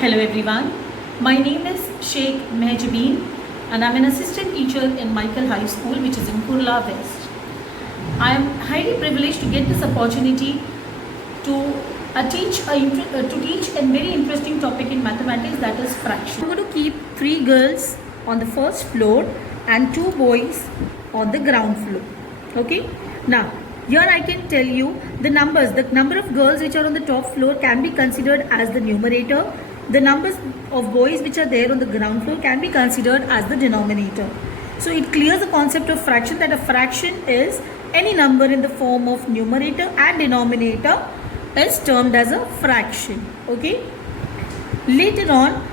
Hello everyone, my name is Sheikh Mehjabeen and I'm an assistant teacher in Michael High School, which is in Kurla West. I am highly privileged to get this opportunity to teach a very interesting topic in mathematics, that is fraction. I'm going to keep 3 girls on the first floor and 2 boys on the ground floor. Okay, now here I can tell you the numbers. The number of girls which are on the top floor can be considered as the numerator. The numbers of boys which are there on the ground floor can be considered as the denominator. So it clears the concept of fraction, that a fraction is any number in the form of numerator and denominator is termed as a fraction. Okay. Later on,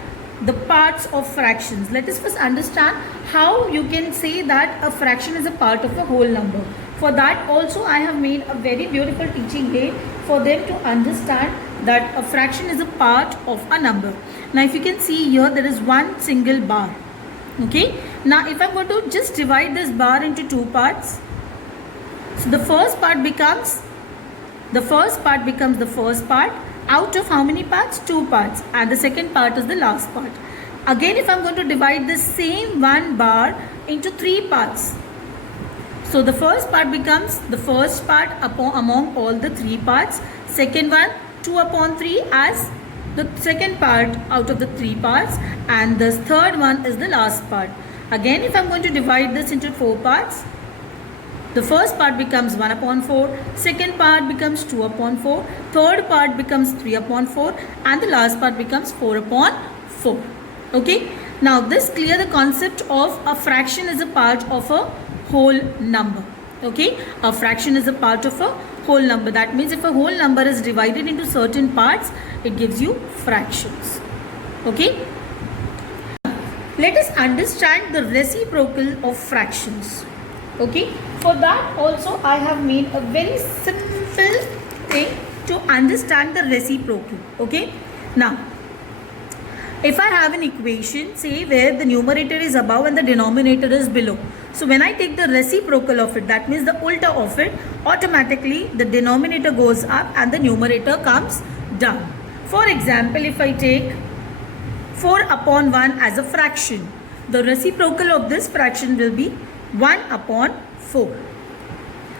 the parts of fractions. Let us first understand how you can say that a fraction is a part of a whole number. For that also I have made a very beautiful teaching aid for them to understand that a fraction is a part of a number. Now if you can see here, there is one single bar. Okay. Now if I'm going to just divide this bar into 2 parts. So the first part becomes the first part out of how many parts? 2 parts, and the second part is the last part. Again, if I'm going to divide the same one bar into 3 parts. So the first part becomes the first part among all the 3 parts. Second one, 2 upon 3 as the second part out of the 3 parts, and the third one is the last part. Again, if I'm going to divide this into 4 parts, the first part becomes 1 upon 4, second part becomes 2 upon 4, third part becomes 3 upon 4, and the last part becomes 4 upon 4. Okay. Now this clear the concept of a fraction is a part of a whole number. Okay. A fraction is a part of a whole number. That means if a whole number is divided into certain parts, it gives you fractions. Okay. Let us understand the reciprocal of fractions. Okay. For that also I have made a very simple thing to understand the reciprocal. Okay. Now if I have an equation, say where the numerator is above and the denominator is below. So when I take the reciprocal of it, that means the ulta of it, automatically the denominator goes up and the numerator comes down. For example, if I take 4 upon 1 as a fraction, the reciprocal of this fraction will be 1 upon 4.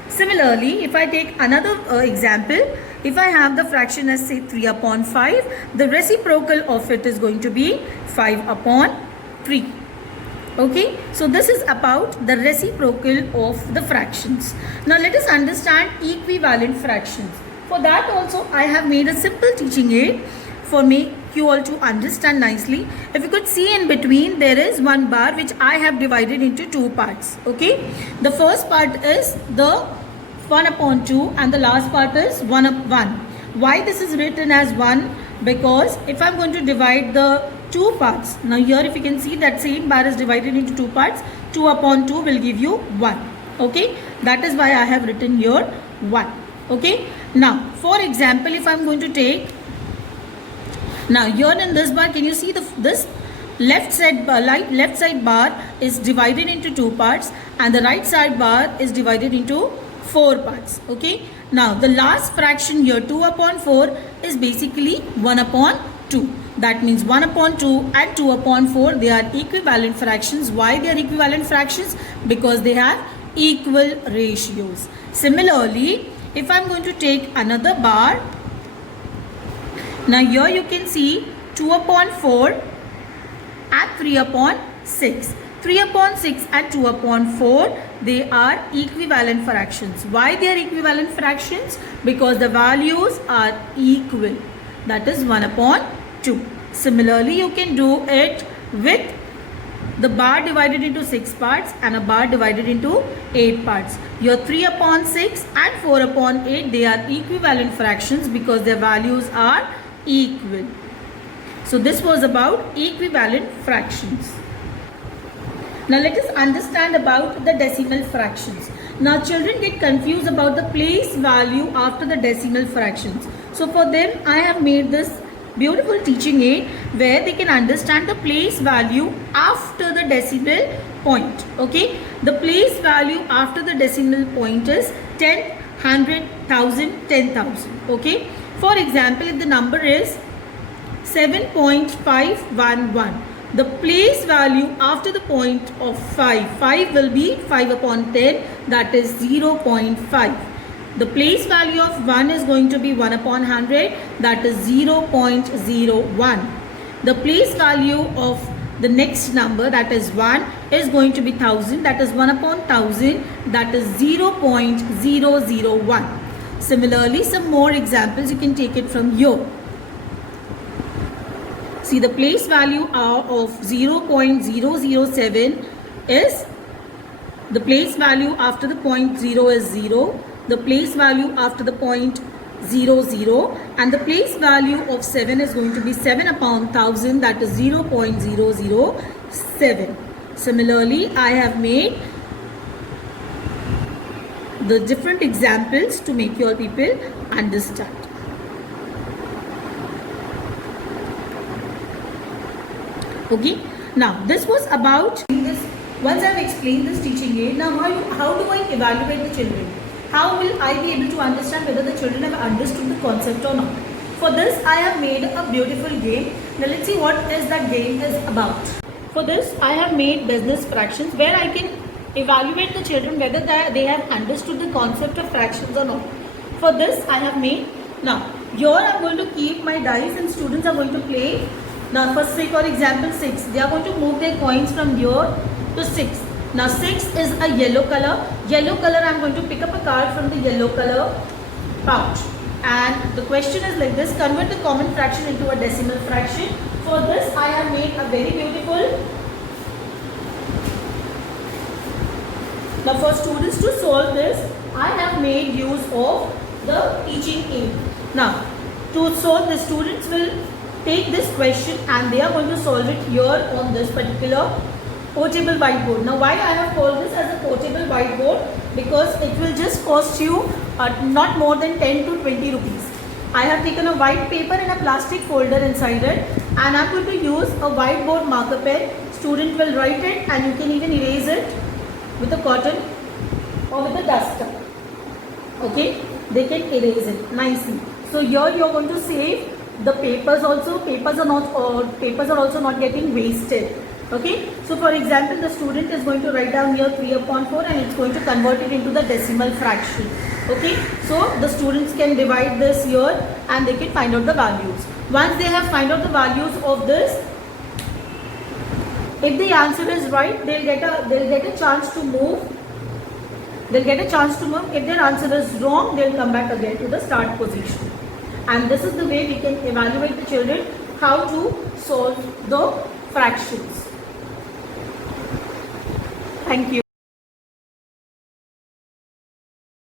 Similarly, if I take another example, if I have the fraction as say 3 upon 5, the reciprocal of it is going to be 5 upon 3. Okay, so this is about the reciprocal of the fractions. Now let us understand equivalent fractions. For that also I have made a simple teaching aid for me you all to understand nicely. If you could see in between, there is one bar which I have divided into 2 parts. Okay, the first part is the 1 upon 2 and the last part is 1 up 1. Why this is written as 1? Because if I'm going to divide the 2 parts, now here if you can see that same bar is divided into 2 parts, 2 upon 2 will give you 1. Okay, that is why I have written here 1. Okay, now for example, if I'm going to take, now here in this bar, can you see this left side bar is divided into 2 parts and the right side bar is divided into 4 parts. Okay, now the last fraction here, 2 upon 4, is basically 1 upon 2. That means 1 upon 2 and 2 upon 4, they are equivalent fractions. Why they are equivalent fractions? Because they have equal ratios. Similarly, if I'm going to take another bar, now here you can see 2 upon 4 and 3 upon 6. 3 upon 6 and 2 upon 4, they are equivalent fractions. Why they are equivalent fractions? Because the values are equal. That is 1 upon 2. Similarly, you can do it with the bar divided into 6 parts and a bar divided into 8 parts. Your 3 upon 6 and 4 upon 8, they are equivalent fractions because their values are equal. So this was about equivalent fractions. Now let us understand about the decimal fractions. Now children get confused about the place value after the decimal fractions. So for them I have made this beautiful teaching aid where they can understand the place value after the decimal point. Okay, the place value after the decimal point is 10, 100, 1000, 10,000. Okay, for example, if the number is 7.511. The place value after the point of 5 will be 5 upon 10, that is 0.5. The place value of 1 is going to be 1 upon 100, that is 0.01. The place value of the next number, that is 1, is going to be 1000, that is 1 upon 1000, that is 0.001. Similarly, some more examples you can take it from here. See, the place value of 0.007 is, the place value after the point 0 is 0, the place value after the point 00, and the place value of 7 is going to be 7 upon 1000, that is 0.007. Similarly, I have made the different examples to make your people understand. Okay, now this was about this. Once I have explained this teaching aid, now how do I evaluate the children? How will I be able to understand whether the children have understood the concept or not? For this, I have made a beautiful game. Now let's see what is that game is about. For this, I have made business fractions where I can evaluate the children whether they have understood the concept of fractions or not. For this, I have made, now here I am going to keep my dice and students are going to play. Now first, say for example 6, they are going to move their coins from here to 6. Now 6 is a yellow color. Yellow color, I am going to pick up a card from the yellow color pouch. And the question is like this: convert the common fraction into a decimal fraction. For this, I have made a very beautiful. Now for students to solve this, I have made use of the teaching aid. Now to solve this, students will take this question and they are going to solve it here on this particular portable whiteboard. Now why I have called this as a portable whiteboard? Because it will just cost you not more than 10 to 20 rupees. I have taken a white paper and a plastic folder inside it, and I am going to use a whiteboard marker pen. Student will write it and you can even erase it with a cotton or with a duster. Okay, they can erase it nicely. So here you are going to save the papers also. Papers are also not getting wasted. Okay, so for example, the student is going to write down here 3 upon 4 and it's going to convert it into the decimal fraction. Okay, so the students can divide this here and they can find out the values. Once they have find out the values of this, if the answer is right, they'll get a chance to move. If their answer is wrong, they'll come back again to the start position. And this is the way we can evaluate the children how to solve the fractions. Thank you.